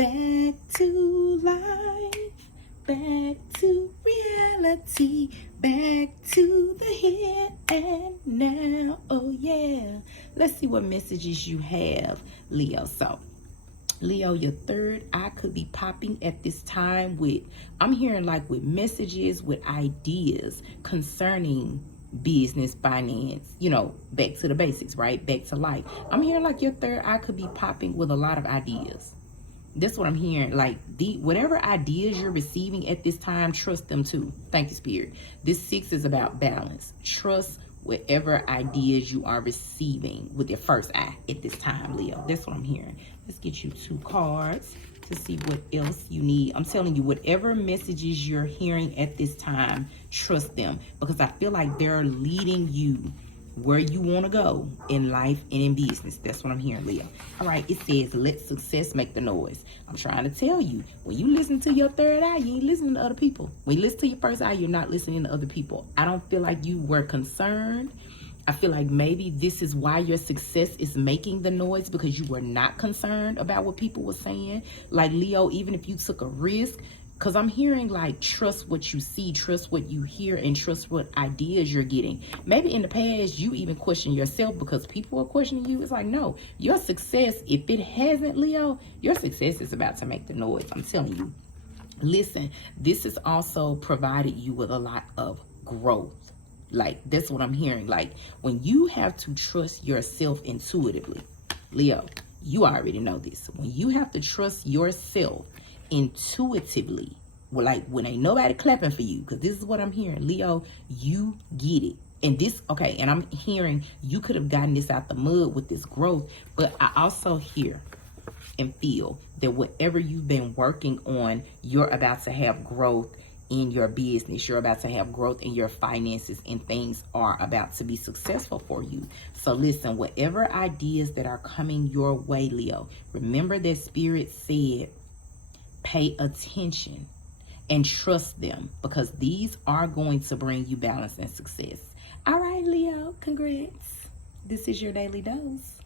Back to life, back to reality, back to the here and now. Oh yeah. Let's see what messages you have, Leo. So, Leo, your third eye could be popping at this time with, I'm hearing like with messages, with ideas concerning business, finance, you know, back to the basics, right? Back to life. I'm hearing like your third eye could be popping with a lot of ideas. That's what I'm hearing. Like whatever ideas you're receiving at this time, trust them too. Thank you, Spirit. This 6 is about balance. Trust whatever ideas you are receiving with your first eye at this time, Leo. That's what I'm hearing. Let's get you 2 cards to see what else you need. I'm telling you, whatever messages you're hearing at this time, trust them, because I feel like they're leading you where you want to go in life and in business. That's what I'm hearing, Leo. All right, it says, let success make the noise. I'm trying to tell you, when you listen to your third eye, you ain't listening to other people. When you listen to your first eye, you're not listening to other people. I don't feel like you were concerned. I feel like maybe this is why your success is making the noise, because you were not concerned about what people were saying. Like, Leo, even if you took a risk, because I'm hearing like trust what you see, trust what you hear, and trust what ideas you're getting. Maybe in the past you even question yourself because people are questioning you. It's like, no, your success, if it hasn't, Leo, your success is about to make the noise. I'm telling you. Listen, this has also provided you with a lot of growth. Like, that's what I'm hearing. Like, when you have to trust yourself intuitively, Leo, you already know this. When you have to trust yourself intuitively, well, like when ain't nobody clapping for you, because this is what I'm hearing, Leo, you get it. And this, okay, and I'm hearing you could have gotten this out the mud with this growth, but I also hear and feel that whatever you've been working on, you're about to have growth in your business. You're about to have growth in your finances, and things are about to be successful for you. So listen, whatever ideas that are coming your way, Leo, remember that Spirit said, pay attention and trust them, because these are going to bring you balance and success. All right, Leo, congrats. This is your daily dose.